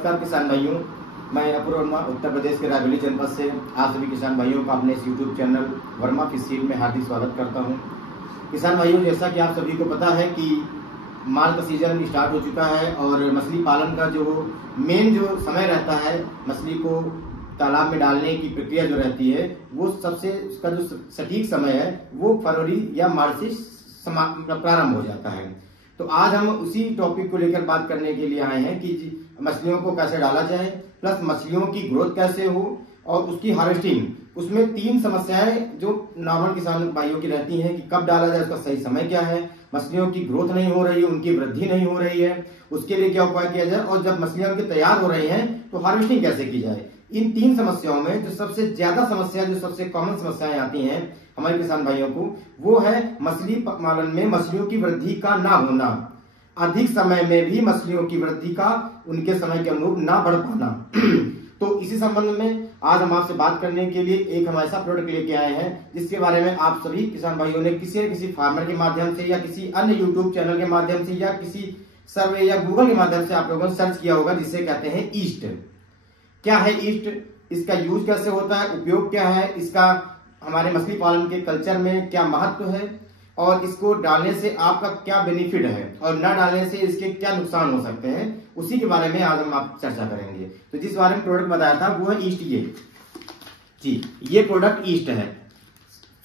नमस्कार किसान भाइयों, मैं अपूर्व वर्मा उत्तर प्रदेश के रायबरेली जनपद से आप सभी किसान भाइयों का अपने इस YouTube channel Verma fish seed में हार्दिक स्वागत करता हूं। किसान भाइयों, जैसा कि आप सभी को पता है कि माल का सीजन स्टार्ट हो चुका है और मछली पालन का जो मेन जो समय रहता है, मछली को तालाब में डालने की प्रक्रिया जो रहती है, वो सबसे उसका जो सटीक समय है वो फरवरी या मार्च से प्रारंभ हो जाता है। तो आज हम उसी टॉपिक को लेकर बात करने के लिए आए हैं कि मछलियों को कैसे डाला जाए, प्लस मछलियों की ग्रोथ कैसे हो और उसकी हार्वेस्टिंग। उसमें 3 समस्याएं जो नॉर्मल किसान भाइयों की रहती हैं कि कब डाला जाए, उसका सही समय क्या है, मछलियों की ग्रोथ नहीं हो रही है, उनकी वृद्धि नहीं हो रही है, उसके लिए क्या उपाय किया जाए, और जब मछलियां उनकी तैयार हो रही हैं तो हार्वेस्टिंग कैसे की जाए। इन 3 समस्याओं में जो सबसे ज्यादा समस्या, जो सबसे कॉमन समस्याएं आती हैं हमारे किसान भाइयों को, वो है मछली पालन में मछलियों की वृद्धि का ना होना, अधिक समय में भी मछलियों की वृद्धि का उनके समय के अनुरूप ना बढ़ पाना। तो इसी संबंध में आज हम आपसे बात करने के लिए एक हम ऐसा प्रोडक्ट लेके आए हैं जिसके बारे में आप सभी किसान भाइयों ने किसी न किसी फार्मर के माध्यम से या किसी अन्य यूट्यूब चैनल के माध्यम से या किसी सर्वे या गूगल के माध्यम से आप लोगों ने सर्च किया होगा, जिसे कहते हैं ईस्ट। क्या है ईस्ट, इसका यूज कैसे होता है, उपयोग क्या है इसका, हमारे मछली पालन के कल्चर में क्या महत्व है, और इसको डालने से आपका क्या बेनिफिट है और न डालने से इसके क्या नुकसान हो सकते हैं, उसी के बारे में आज हम आप चर्चा करेंगे। तो जिस बारे में प्रोडक्ट बताया था वो है ईस्ट। ये प्रोडक्ट ईस्ट है।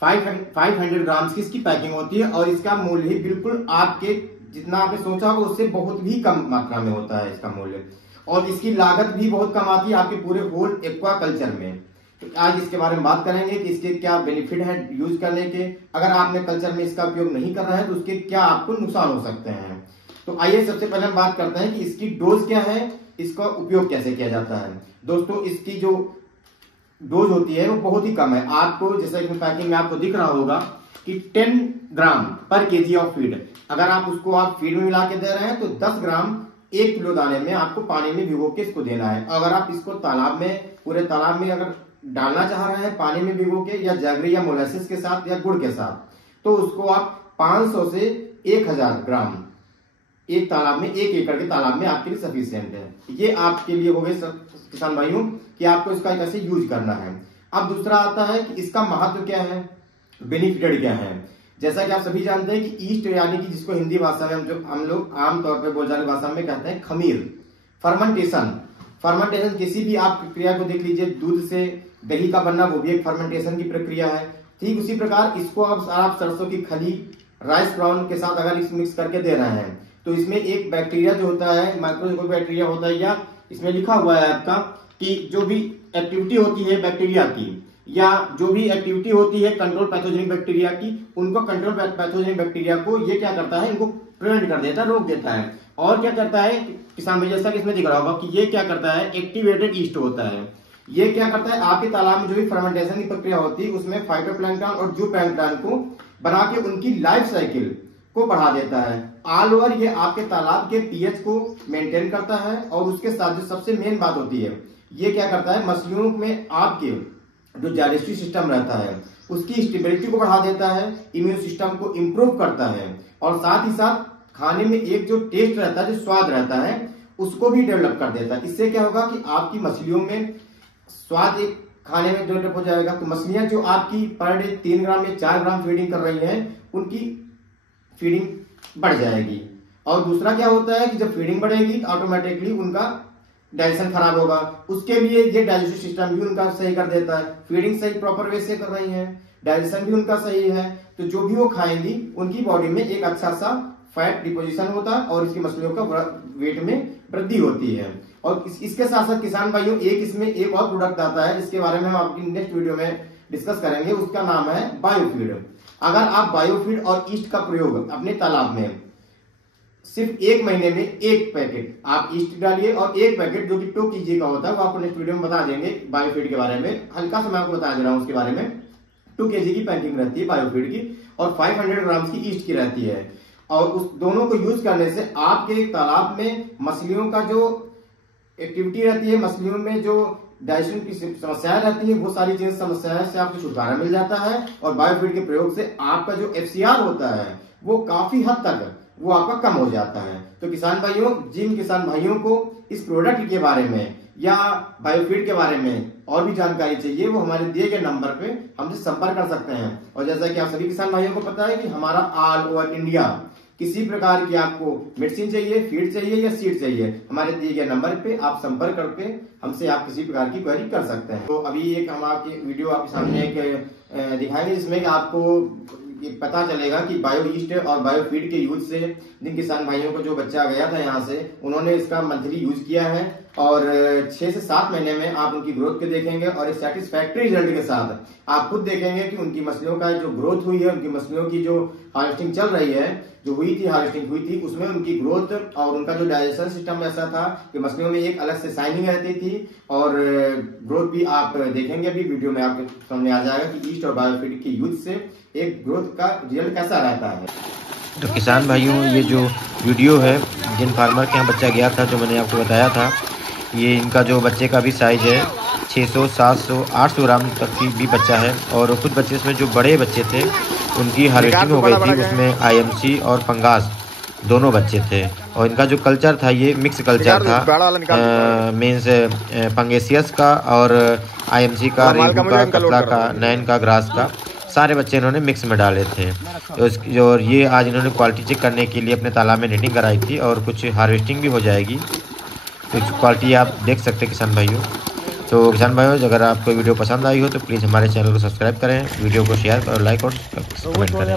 500 ग्राम की इसकी पैकिंग होती है और इसका मूल्य ही बिल्कुल आपके जितना आपने सोचा होगा उससे बहुत भी कम मात्रा में होता है इसका मूल्य, और इसकी लागत भी बहुत कम आती है आपके पूरे होल एक्वा कल्चर में। तो आज इसके बारे में बात करेंगे कि इसके क्या बेनिफिट है यूज करने के, अगर आपने कल्चर में इसका उपयोग नहीं कर रहा है तो उसके क्या आपको नुकसान हो सकते हैं। तो आइए सबसे पहले हम बात करते हैं कि इसकी डोज क्या है, इसका उपयोग कैसे किया जाता है। दोस्तों, इसकी जो डोज होती है वो बहुत ही कम है। आपको जैसा कि पैकिंग में आपको दिख रहा होगा कि 10 ग्राम पर केजी ऑफ फीड, अगर आप उसको आप फीड में मिला के दे रहे हैं तो 10 ग्राम 1 किलो दाने में आपको पानी में भिगो के इसको देना है। अगर आप इसको तालाब में, पूरे तालाब में अगर डालना चाह रहे हैं पानी में भिगो के, या जैगरी या मोलासिस के साथ या गुड़ के साथ, तो उसको आप 500 से 1000 ग्राम एक तालाब में, 1 एकड़ के तालाब में आपके लिए सफिशिएंट है। ये आपके लिए हो गए किसान भाइयों कि आपको इसका कैसे यूज करना है। अब दूसरा आता है कि इसका महत्व क्या है, बेनिफिटेड क्या है। जैसा कि आप सभी जानते हैं कि ईस्ट यानी कि जिसको हिंदी भाषा में हम लोग आमतौर पर बोलचाल भाषा में कहते हैं खमीर, फर्मेंटेशन किसी भी आप प्रक्रिया को देख लीजिए, दूध से दही का बनना वो भी एक फर्मेंटेशन की प्रक्रिया है। ठीक उसी प्रकार इसको आप सरसों की खली राइस ब्राउन के साथ अगर इस मिक्स करके दे रहे हैं तो इसमें एक बैक्टीरिया जो होता है, माइक्रो बैक्टीरिया होता है, या इसमें लिखा हुआ है आपका कि जो भी एक्टिविटी होती है बैक्टीरिया की, या जो भी एक्टिविटी होती है कंट्रोल पैथोजेनिक बैक्टीरिया की, उनको कंट्रोल पैथोजेनिक बैक्टीरिया को ये क्या करता है, इनको प्रिवेंट कर देता है, रोक देता है। और क्या करता है किसान भाई, जैसा कि इसमें दिख रहा होगा कि ये क्या करता है, एक्टिवेटेड ईस्ट होता है। ये क्या करता है, आपके तालाब में जो भी फर्मेंटेशन की प्रक्रिया होती है उसमें फाइटोप्लैंक्टन और जूप्लैंक्टन को बना के उनकी लाइफ साइकिल को बढ़ा देता है। ऑल ओवर ये आपके तालाब के पीएच को मेंटेन करता है, और उसके साथ जो सबसे मेन बात होती है, ये क्या करता है, मछलियों में आपके जो डाइजेस्टिव सिस्टम रहता है उसकी स्टेबिलिटी को बढ़ा देता है, इम्यून सिस्टम को इंप्रूव करता है, और साथ ही साथ खाने में एक जो टेस्ट रहता है, जो स्वाद रहता है, उसको भी डेवलप कर देता है। इससे क्या होगा कि आपकी मछलियों में स्वाद एक खाने में डेवलप हो जाएगा। तो मछलियां जो आपकी पर डे 3 ग्राम या 4 ग्राम फीडिंग कर रही हैं, उनकी फीडिंग बढ़ जाएगी। और दूसरा क्या होता है कि जब फीडिंग बढ़ेगी तो ऑटोमेटिकली उनका डाइजेशन खराब होगा, उसके लिए ये डाइजेस्टिव सिस्टम भी उनका सही कर देता है। फीडिंग सही प्रॉपर वे से कर रही है, डाइजेशन भी उनका सही है, तो जो भी वो खाएंगी उनकी बॉडी में एक अच्छा सा फैट डिपोजिशन होता है और इसकी मछलियों का वेट में वृद्धि होती है। और इसके साथ साथ किसान भाइयों इसमें एक और प्रोडक्ट आता है जिसके बारे में हम आपकी नेक्स्ट वीडियो में डिस्कस करेंगे, उसका नाम है बायोफीड। अगर आप बायोफीड और ईस्ट का प्रयोग अपने तालाब में सिर्फ 1 महीने में 1 पैकेट आप ईस्ट डालिए, और 1 पैकेट जो कि 2 kg का होता है वो आपको नेक्स्ट वीडियो में बता देंगे बायोफीड के बारे में, हल्का सा मैं आपको बता दे रहा हूं उसके बारे में। 2 kg की पैकिंग रहती है बायोफीड की और 500 ग्राम की ईस्ट की रहती है, और उस दोनों को यूज करने से आपके तालाब में मछलियों का जो एक्टिविटी रहती है, मछलियों में जो डाइजेशन की समस्याएं रहती है, वो सारी चीज समस्याएं से आपको छुटकारा मिल जाता है। और बायोफीड के प्रयोग से आपका जो एफसीआर होता है वो काफी हद तक वो आपका कम हो जाता है। तो किसान भाइयों, जिन किसान भाइयों को इस प्रोडक्ट के बारे में या बायोफीड के बारे में और भी जानकारी चाहिए, वो हमारे दिए गए नंबर पे हमसे संपर्क कर सकते हैं। और जैसा कि आप सभी किसान भाइयों को पता है कि हमारा ऑल ओवर इंडिया किसी प्रकार की आपको मेडिसिन चाहिए, फीड चाहिए या सीड चाहिए, हमारे दिए गए नंबर पे आप संपर्क करके हमसे आप किसी प्रकार की क्वेरी कर सकते हैं। तो अभी एक हम आपकी वीडियो आपके सामने एक दिखाएंगे जिसमें कि आपको पता चलेगा कि बायो ईस्ट और बायोफीड के यूज से जिन किसान भाइयों को जो बच्चा गया था यहाँ से, उन्होंने इसका मंथली यूज किया है और 6 से 7 महीने में आप उनकी ग्रोथ के देखेंगे और एक सेटिस्फैक्ट्री रिजल्ट के साथ आप खुद देखेंगे कि उनकी मछलियों का जो ग्रोथ हुई है, उनकी मछलियों की जो हार्वेस्टिंग चल रही है, जो हार्वेस्टिंग हुई थी, उसमें उनकी ग्रोथ और उनका जो डाइजेशन सिस्टम ऐसा था कि मछलियों में एक अलग से शाइनिंग रहती थी और ग्रोथ भी आप देखेंगे। अभी वीडियो में आपके सामने आ जाएगा कि ईस्ट और बायोफीड के यूज से एक ग्रोथ का रिजल्ट कैसा रहता है। तो किसान भाइयों, ये जो वीडियो है जिन फार्मर के यहाँ बच्चा गया था, जो मैंने आपको बताया था, ये इनका जो बच्चे का भी साइज है 600, 700, 800 ग्राम तक की भी बच्चा है। और कुछ बच्चे इसमें जो बड़े बच्चे थे उनकी हार्वेस्टिंग हो गई थी, उसमें IMC और फंगास दोनों बच्चे थे। और इनका जो कल्चर था ये मिक्स कल्चर था, मीन्स फंगेसियस का और IMC का, रेगू का, कतला का, नैन का, ग्रास का, सारे बच्चे इन्होंने मिक्स में डाले थे। तो और ये आज इन्होंने क्वालिटी चेक करने के लिए अपने तालाब में नीटिंग कराई थी और कुछ हार्वेस्टिंग भी हो जाएगी। तो इस क्वालिटी आप देख सकते हैं किसान भाइयों। तो किसान भाइयों, अगर आपको वीडियो पसंद आई हो तो प्लीज़ हमारे चैनल को सब्सक्राइब करें, वीडियो को शेयर और लाइक और कमेंट करें।